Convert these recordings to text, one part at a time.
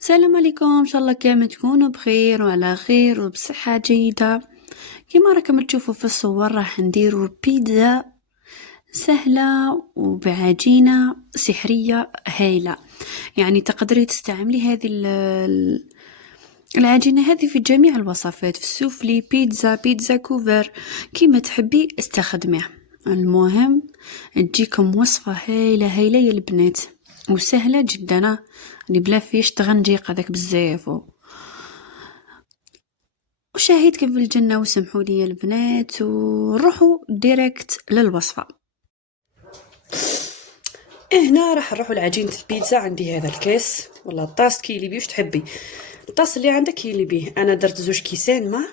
السلام عليكم، ان شاء الله كامل تكونوا بخير وعلى خير وبصحة جيدة. كما راكم تشوفوا في الصور راح نديروا بيتزا سهلة وبعجينة سحرية هايلة. يعني تقدري تستعملي هذه العجينة هذه في جميع الوصفات، في السوفلي، بيتزا كوفر، كيما تحبي استخدميها. المهم تجيكم وصفة هايلة هايلة يا البنات، وسهلة جدا. اللي بلا فيش تغنجيق هذاك بزاف وشاهدكم في الجنة. وسمحوا لي يا البنات وروحوا ديريكت للوصفة. هنا راح نروحوا لعجينة البيتزا. عندي هذا الكيس ولا الطاس كي اللي بيه تحبي، الطاس اللي عندك كي اللي بيه. انا درت 2 كيسان ماء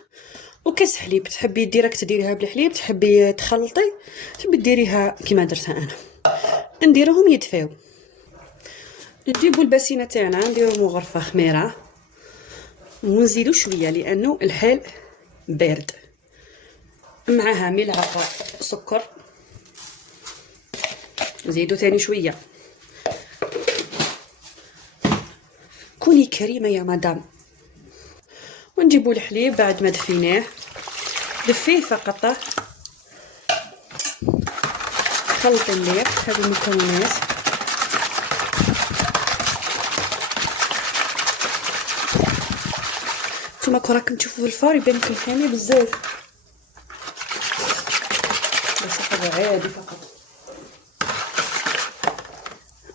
وكاس حليب. تحبي ديريكت ديريها بالحليب، تحبي تخلطي، تحبي ديريها كيما درتها انا. نديرهم يدفاو. نجيبوا الباسينه تاعنا نديروا مغرفه خميره ونزيدوا شويه لانه الحال بارد. معها ملعقه سكر، نزيدوا ثاني شويه. كوني كريمه يا مدام. ونجيبوا الحليب بعد ما دفيناه، دفيه فقط. خلطي مليح هذه المكونات. نتوما كون راكم تشوفوا في الفار يبان لكم حامي بزاف، بس هذا عادي فقط.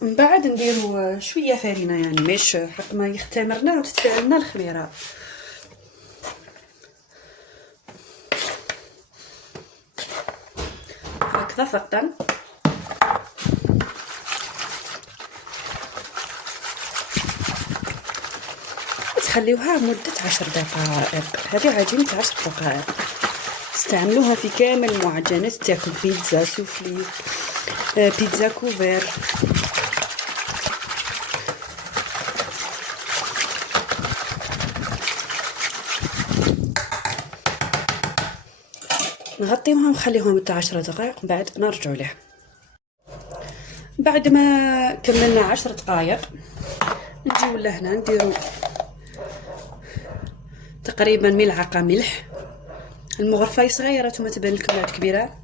من بعد نديروا شويه فرينه، يعني مش حق ما يختمرنا وتتفاعلنا الخميره. هكذا فقط. تخليوها مدة 10 دقائق. هذه عجينة 10 دقائق، استعملوها في كامل المعجنات تاعكم، بيتزا سوفلي، بيتزا كوفر. نغطيوها ونخليوها مدة 10 دقائق، من بعد نرجعوا لها. بعد ما كملنا 10 دقائق نجيو لهنا نديرو تقريبا ملعقه ملح. المغرفه صغيره وما تبان لكم بعد كبيره.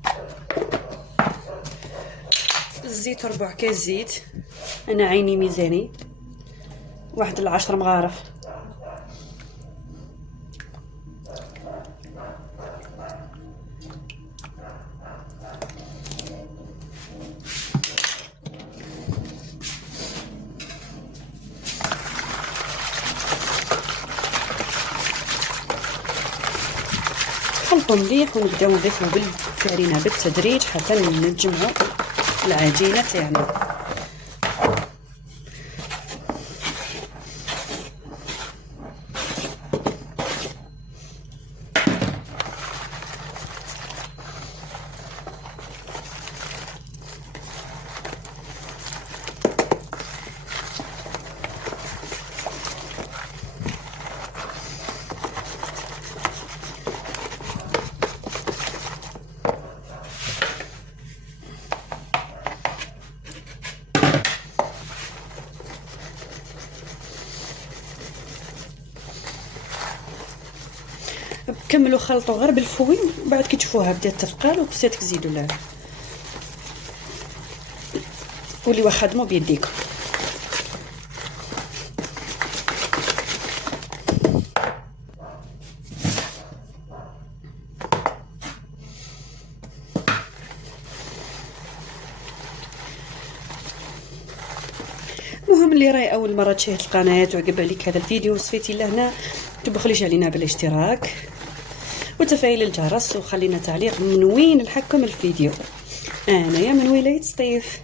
الزيت 4 كاس زيت، انا عيني ميزاني 10 مغارف. خلطوا مليح ونبداو نضيفوا بالفرينه بالتدريج حتى نجمعوا العجينه تاعنا. كملوا خلطوا غير بالفوين، بعد كي تشوفوها بدات تثقل وبسات تزيدوا لها. ولي خدموا بيديكم. المهم اللي راهي اول مره تشاهد القناه وعجب عليك هذا الفيديو وصفيتي لهنا، تبخليش علينا بالاشتراك وتفعيل الجرس، وخلينا تعليق من وين لحقكم الفيديو. انايا من ولايه سطيف.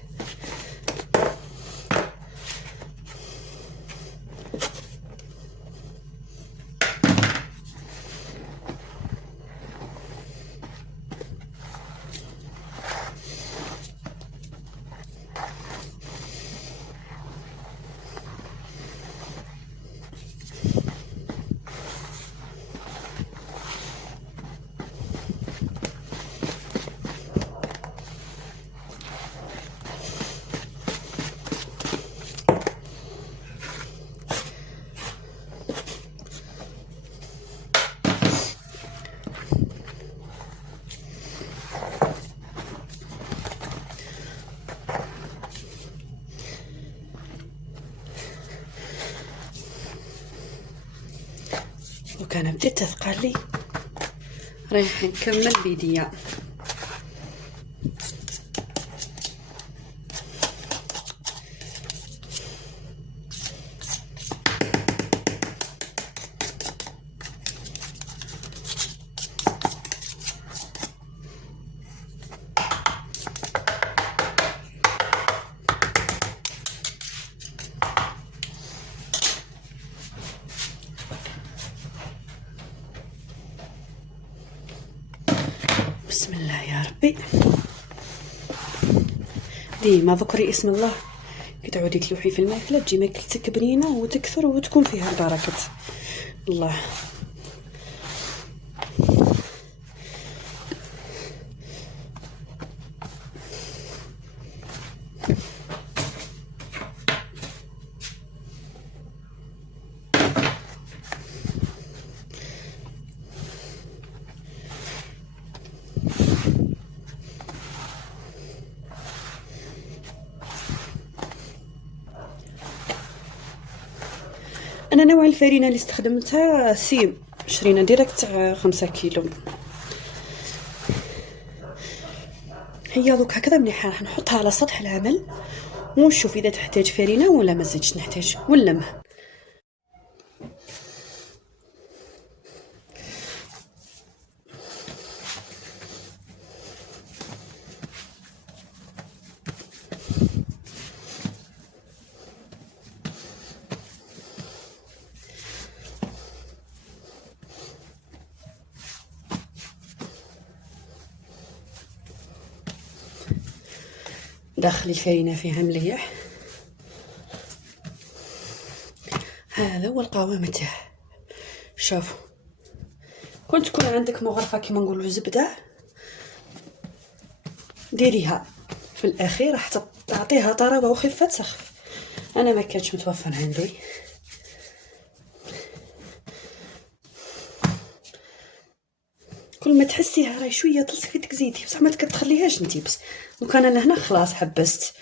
دوك انا بديت تثقل لي، رايح نكمل بيديا. بسم الله يا ربي. ديما ذكري اسم الله كي تعودي تلوحي في الماكله تجي ماكلتك بنينه وتكثر وتكون فيها البركه. الله. انا نوع الفرينه اللي استخدمتها سيم، شرينا ديريكت 5 كيلو. هي دوك هكذا مليحه، راح نحطها على سطح العمل ونشوف اذا تحتاج فرينه ولا ما زدتش نحتاج ولا ما. داخل الفرينه فيها مليح. هذا هو القوام تاعه. شوفوا كون تكون عندك مغرفه كيما نقولوا زبده ديريها في الاخير راح تعطيها طراوه وخفه تسخف. انا ما كانش متوفر عندي. كل ما تحسيها راهي شويه تلصقي تزيدي بصح ما تخليهاش انتي بس. وكان انا هنا خلاص حبست.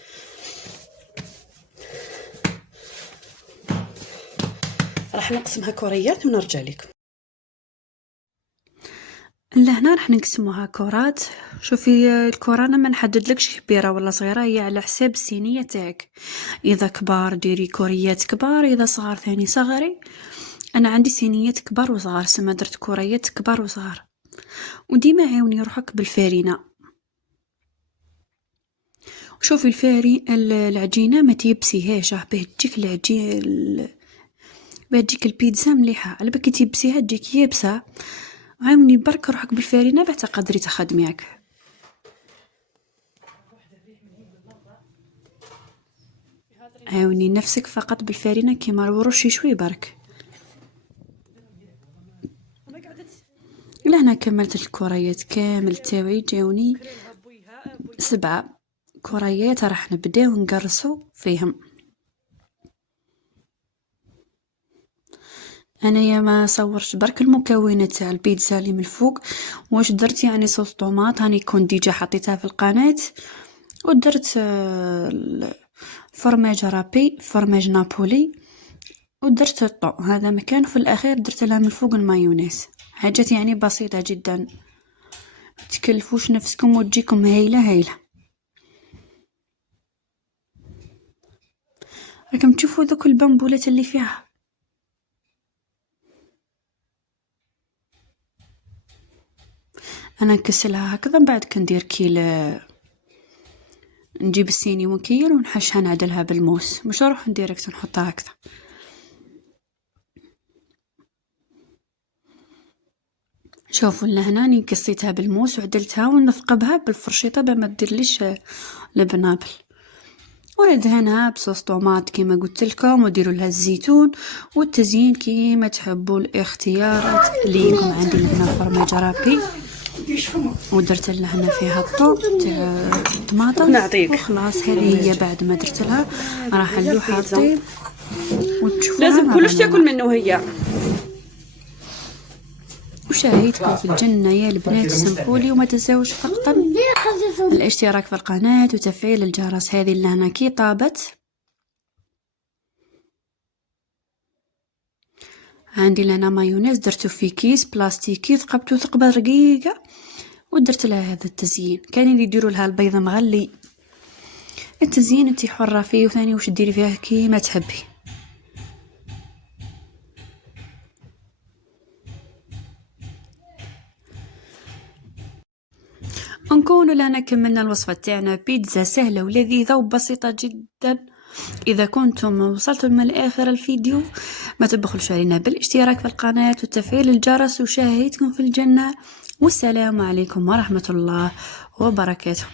راح نقسمها كوريات ونرجع لكم. لهنا راح نقسموها كرات. شوفي الكره انا ما نحددلكش كبيره ولا صغيره، هي على حساب الصينيه تاعك. اذا كبار ديري كوريات كبار، اذا صغار ثاني صغري. انا عندي صينيات كبار وصغار، سما درت كوريات كبار وصغار. وديما عاوني روحك بالفارينه. شوفي العجينه ما تيبسيهاش، راه باه تجيك العجين باه تجيك البيتزا مليحه. على بالك تيبسيها تجيك يابسه. عاوني برك روحك بالفارينه باه تقدري تخدمي هكا. عاوني نفسك فقط بالفارينه كيما ورشي شوي برك. لهنا كملت الكريات كامل تاوعي. جاوني 7 كريات راح نبداو نقرصو فيهم. انايا ما صورتش برك المكونات تاع البيتزا اللي من الفوق. واش درت يعني صوص طوماط هاني كنت ديجا حطيتها في القناه، ودرت فرماج رابي، فرماج نابولي، ودرت الطو. هذا مكان في الاخير درت لها من الفوق المايونيز. حاجات يعني بسيطه جدا، تكلفوش نفسكم وتجيكم هايله هايله. راكم تشوفوا ذوك البامبولات اللي فيها. انا نكسلها هكذا من بعد كندير كيل، نجيب السيني ونكيل ونحشها نعدلها بالموس، مش نروح نديركت نحطها هكذا. شوفوا لهنا اني قصيتها بالموس وعدلتها ونثقبها بالفرشيطه بما تديرليش البنابل، وندهنها بصوص طوماط كيما قلت لكم، وديروا لها الزيتون والتزيين كيما تحبوا. الاختيارات ليكم. عندي هنا فرماج رابي ودرت لها هنا فيها الطو تاع الطماطم وخلاص. هذه هي بعد ما درت لها راح نلوحها طيب وتشوفوا لازم كلش تاكل منه. هي وشاهيتكم في الجنة يا البنات. سمحولي وما تنساوش فقط الاشتراك في القناة وتفعيل الجرس. هذه اللي هنا كي طابت عندي لهنا مايونيز درتو في كيس بلاستيكي، ثقبتو ثقبه رقيقه ودرت لها هذا التزيين. كاين اللي يديروا لها البيضه مغلي. التزيين انت حره فيه، وثاني واش ديري فيه كيما تحبي. نكونوا لهنا كملنا الوصفه تاعنا، بيتزا سهله ولذيذه وبسيطه جدا. اذا كنتم وصلتم من اخر الفيديو ما تبخلوش علينا بالاشتراك في القناه وتفعيل الجرس، وشاهدكم في الجنه. والسلام عليكم ورحمه الله وبركاته.